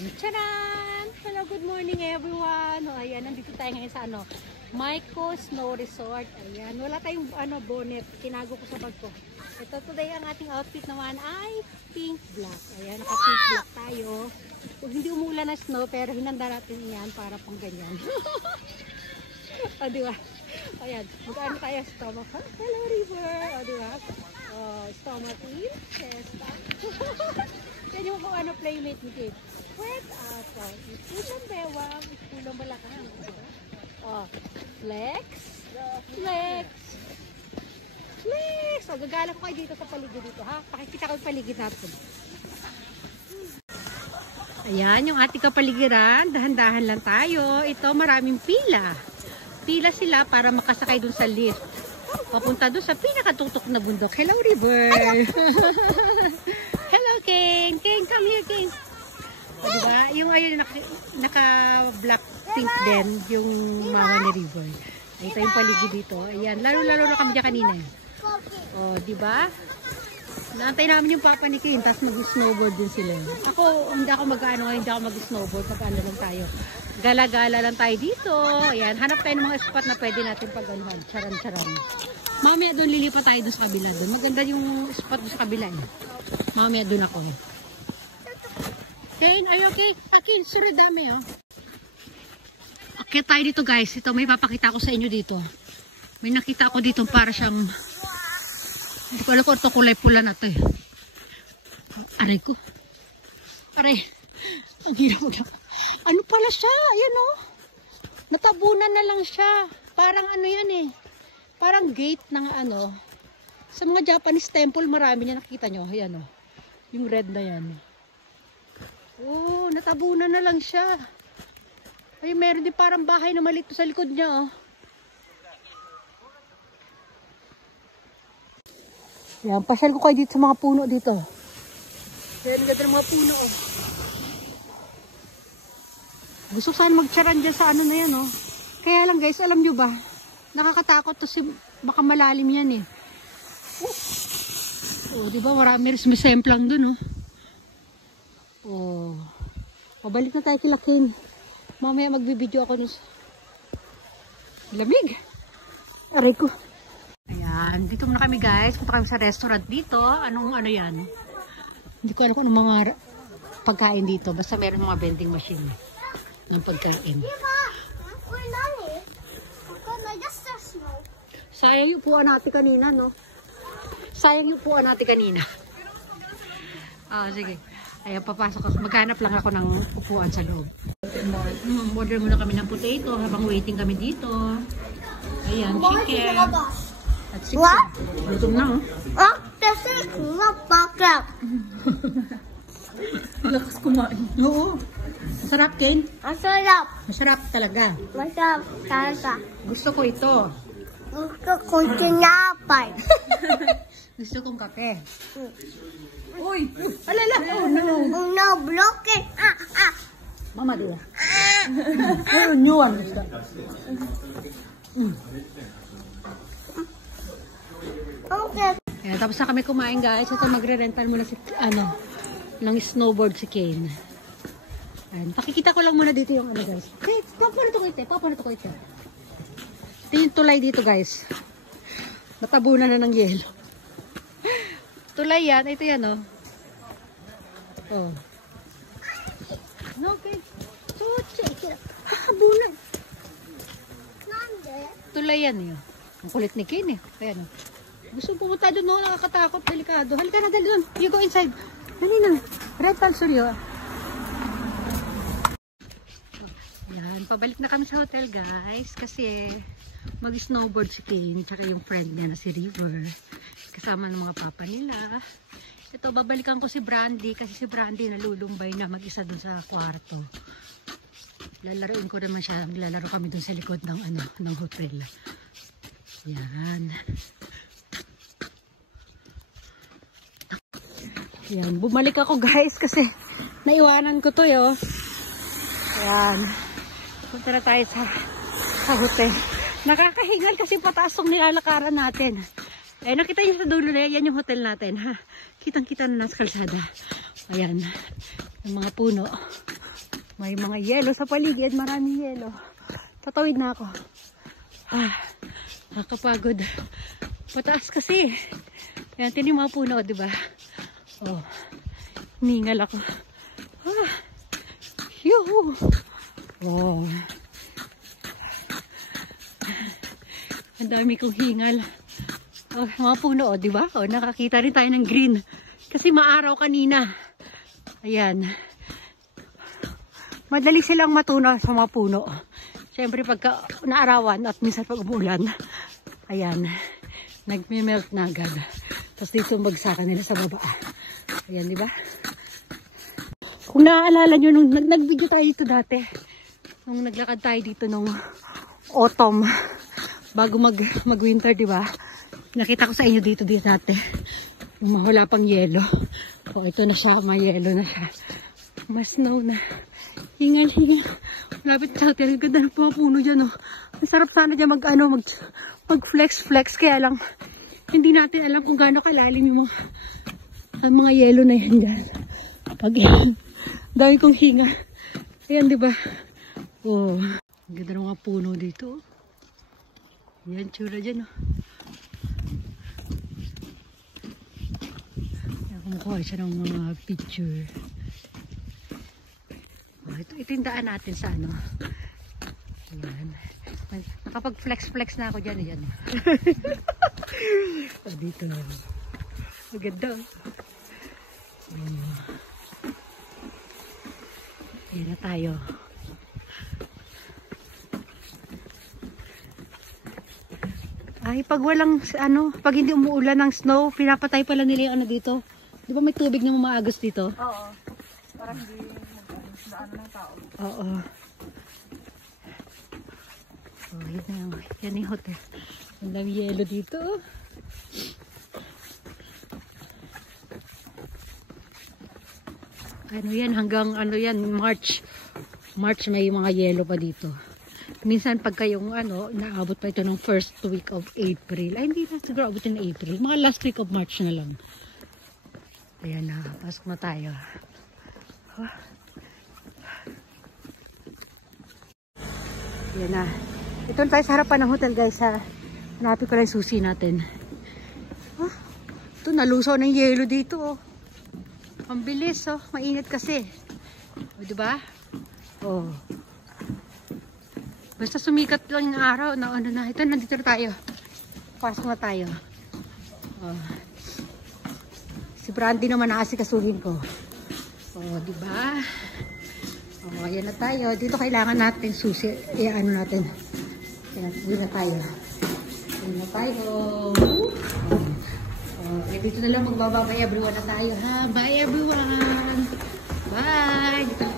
Ayan. Tcharan! Hello, good morning everyone. O, ayan, nandito tayo ngayon sa Maiko Snow Resort. Ayan, wala tayong bonnet. Tinago ko sa bag ko. Ito today ang ating outfit naman ay pink black. Ayan, naka-pink black tayo. Kung hindi umulan na snow, pero hinanda natin yan para pang ganyan. O, diba? Ayan, mag-ano tayo stomach. Hello, river. O, diba? Stomach in, chest up. Yan yung kung ano playmate ni Kate. Wet up. Ikulang bewang, ikulang balakang. Flex. Flex. Flex. O, gagala ko kayo dito sa paligid dito, ha? Pakikita ko yung paligid natin. Ayan, yung ating kapaligiran. Dahan-dahan lang tayo. Ito, maraming pila. Pila sila para makasakay dun sa lift. Papunta dun sa pinakatutok na bundok. Hello, river. Hello, Kane. Kane, come here, Kane. O, diba? Yung ayun, naka-black pink din, yung mama ni river. Ito yung paligid dito. Ayan, lalo-lalo na kami dyan kanina. O, diba? Naantay namin yung papa ni Kane, tapos mag-snowboard din sila. Ako, hindi ako mag-snowboard, mag-ano lang tayo. Gala-gala lang tayo dito. Ayan, hanap tayo ng mga spot na pwede natin pag-anuhan. Charan-charan. Mamaya doon lilipat tayo doon sa kabila doon. Maganda yung spot doon sa kabila eh. Mamaya doon ako. Kane, are you okay? Kane, sorry dami oh. Okay tayo dito guys. Ito, may papakita ko sa inyo dito. May nakita ako dito para siyang hindi ko alam kung ito kulay pula na ito eh. Aray ko. Aray. Ang hirap mo. Ano pala siya? Ayan o. Natabunan na lang siya. Parang ano yan eh. Parang gate ng ano. Sa mga Japanese temple marami niya nakita nyo. Ayan o. Yung red na yan. Oh, natabunan na lang siya. Ay, meron din parang bahay na maliit sa likod niya oh. Yan, pasyal ko kayo dito sa mga puno dito. Yan, ganda ng mga puno oh. Gusto sana magcharan dyan sa ano na yan oh. Kaya lang guys, alam nyo ba? Nakakatakot to si baka malalim yan eh. Oh, diba marami rin semplang dun oh. Oh. Pabalik na tayo kila Kane. Mamaya magbibideo ako nun. Lamig. Aray ko. Ayan, dito muna kami guys. Punta kami sa restaurant dito. Anong ano yan? Hindi ko alam kung anong mga pagkain dito. Basta meron mga vending machine ng pagkain. Sayang yung upuan natin kanina, no? Sayang yung upuan natin kanina. Sige. Ayan, papasok ako. Maghanap lang ako ng upuan sa loob. Order muna kami ng potato habang waiting kami dito. Ayan, chicken. At chicken. What? Gutom na, oh. Kasi bakit? Lakas kumain. Oo. Masarap, Kane? Masarap. Masarap talaga. Masarap talaga. Gusto ko ito. Gusto ko tinapay. Gusto kong kape. Uy! Alala! Oh no! No, block it. Mama dia. Oh, new one. Okay. Ayan, tapos na kami kumain guys. Ito magre-rental muna si, ng snowboard si Kane. Ayan, pakikita ko lang muna dito yung ano guys. Hey, paano to ko ito? Paano to ko ito? Ito yung tulay dito guys. Natabunan na ng yelo. Tulay yan. Ito yan oh. Oh. No, okay. So, bunan. Tulay yan eh. Ang kulit ni Kane eh. Ayan oh. Gusto pumunta doon no, nakakatakot, delikado. Halika na dali doon. You go inside. Dali na. Red Palsuryo. Ayan, pabalik na kami sa hotel guys. Kasi mag-snowboard si Kane. Tsaka yung friend niya na si River. Kasama ng mga papa nila. Ito, babalikan ko si Brandy. Kasi si Brandy nalulumbay na mag-isa doon sa kwarto. Lalaroin ko naman siya. Lalaro kami doon sa likod ng, ng hotel. Yan. Yan, bumalik ako guys kasi naiwanan ko to yo. Ayan. Punta na tayo sa hotel. Nakakahingal kasi pataas ang nilalakaran natin. Eh, nakita niyo sa dulo na yan yung hotel natin ha. Kitang-kita na nasa kalsada. Ayan. Yung mga puno. May mga yelo sa paligid. Maraming yelo. Tatawid na ako. Nakakapagod. Pataas kasi. Yan, tinig mga puno, diba? Oh, ningal ako. Yuhu! Oh. Ang dami kong hingal. Oh, mga puno, oh, diba? Oh, nakakita rin tayo ng green. Kasi maaraw kanina. Ayan. Madali silang matunaw sa mga puno. Siyempre pagka naarawan at minsan pag umulan, ayan, nagme-melt na agad. Tapos dito bagsakan nila sa baba. Ayan, di ba? Kung naaalala nyo, nung nag-video tayo dito dati, nung naglakad tayo dito nung autumn, bago mag-winter, di ba? Nakita ko sa inyo dito dati, yung wala pang yelo. O, ito na siya, may yelo na siya. Mas snow na. Hingal. Malapit sa hotel. Ang ganda ng mga puno dyan, oh. Ang sarap sana dyan mag-flex. Kaya lang, hindi natin alam kung gaano kalalim yung mga yelo na yan dyan. Pag yan, dami kong hinga. Ayan, diba? Oh, ang ganda ng mga puno dito. Yan, tsura dyan, oh. Yan, kumukuha siya ng mga picture. Oh, ito yung daan natin sa ano. Ayan. Nakapag-flex na ako dyan. Ayan. Oh, dito. Maganda. Ayan na tayo. Ay, pag walang, pag hindi umuulan ng snow, pinapatay pala nila yung ano dito. Di ba may tubig na maagos dito? Oo. Parang hindi daan ng tao. Oo. Oh, yan yung hotel. Ang dami yelo dito. Ano yan, hanggang ano yan, March may mga yelo pa dito. Minsan pagka yung naabot pa ito ng first week of April. Ay, hindi na siguro abutin ng April. Mga last week of March na lang. Ayan na, pasok na tayo. Ayan na. Ito tayo sa harapan ng hotel, guys. Hanapin ko lang yung susi natin. Ito, nalusaw ng yelo dito, oh. Ang bilis, oh. Mainit kasi. O, diba? Oh. Basta sumikat lang yung araw. Ito, nandito na tayo. Pasok na tayo. Oh. Si Brandy naman nakasikasuhin ko. Oh, diba? Oh, ayan na tayo. Dito kailangan natin susi. Ano natin. Ayan, uwi na tayo. Uwi na tayo. Dito na lang magbababay everyone na tayo, ha? Bye everyone! Bye! Dito